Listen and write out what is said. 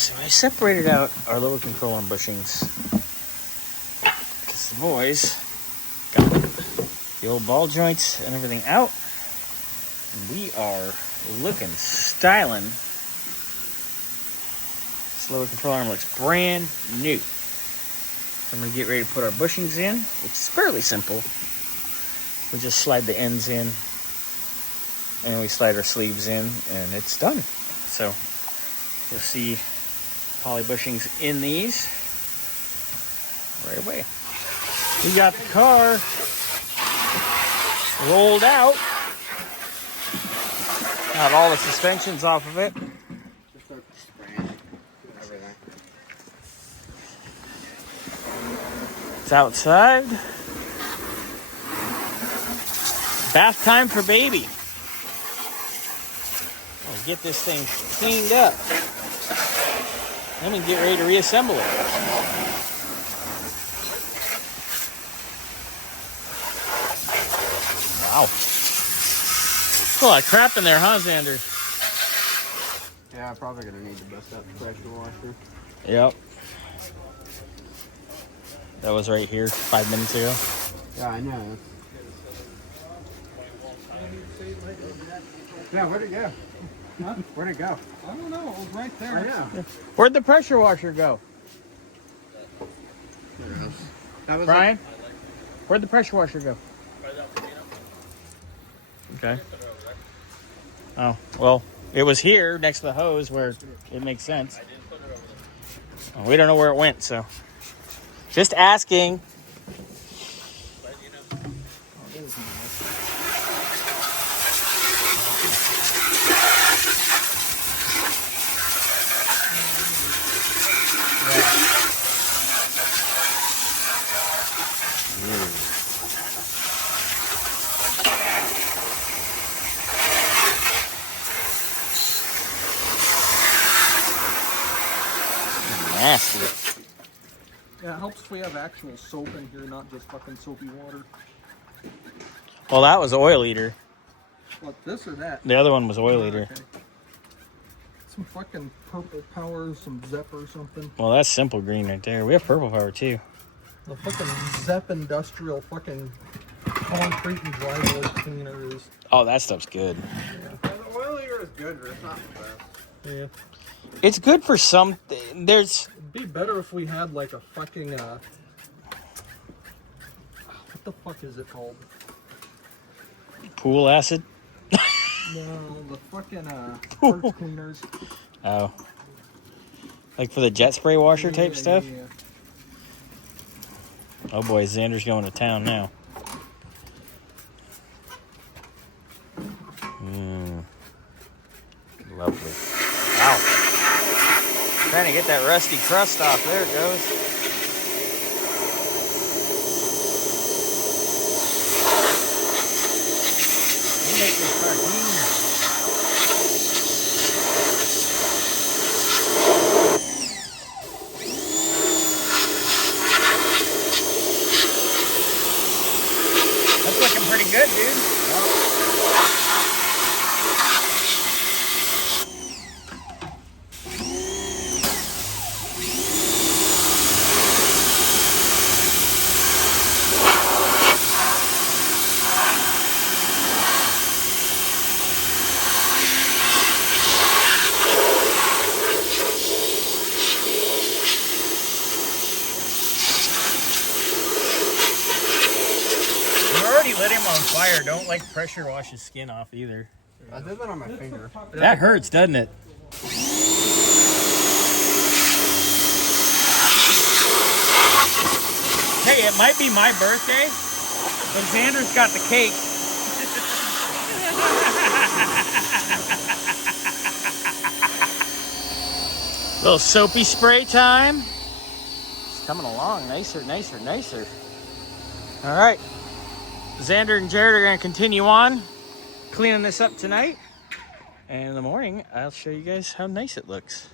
So I separated out our lower control arm bushings because the boys got the old ball joints and everything out. And we are looking styling. This lower control arm looks brand new. I'm going to get ready to put our bushings in, which is fairly simple. We just slide the ends in, and we slide our sleeves in, and it's done. So you'll see poly bushings in these right away. We got the car rolled out. Got all the suspensions off of it. It's outside. Bath time for baby. Let's get this thing cleaned up. Then we can get ready to reassemble it. Wow. There's a lot of crap in there, huh, Xander? Yeah, I'm probably going to need to bust out the pressure washer. Yep. That was right here 5 minutes ago. Yeah, I know. Yeah, where'd it go? Huh? Where'd it go? I don't know. It was right there. I know. Where'd the pressure washer go? That was Brian? Where'd the pressure washer go? Okay. Oh, well, it was here next to the hose where it makes sense. Oh, we don't know where it went, so. Just asking. Nasty. Yeah, it helps if we have actual soap in here, not just fucking soapy water. Well, that was oil eater. What, this or that? The other one was oil eater. Okay. Some fucking purple power, some Zep or something. Well, that's simple green right there. We have purple power too. The fucking Zep industrial fucking concrete and drywall cleaner is. Oh, that stuff's good. Yeah, the oil eater is good, but it's not the best. Yeah. It's good for some. There's. It'd be better if we had like a fucking what the fuck is it called? Pool acid. No, the fucking parts cleaners. Oh. Like for the jet spray washer type stuff? Yeah. Oh boy, Xander's going to town now. Lovely. Wow. Trying to get that rusty crust off. There it goes. You make this car clean. That's looking pretty good, dude. Lit him on fire. Don't like pressure wash his skin off either. I did that on my finger. That hurts, doesn't it? Hey, it might be my birthday, but Xander's got the cake. Little soapy spray time. It's coming along. Nicer, nicer, nicer. All right. Xander and Jared are going to continue on cleaning this up tonight. And in the morning, I'll show you guys how nice it looks.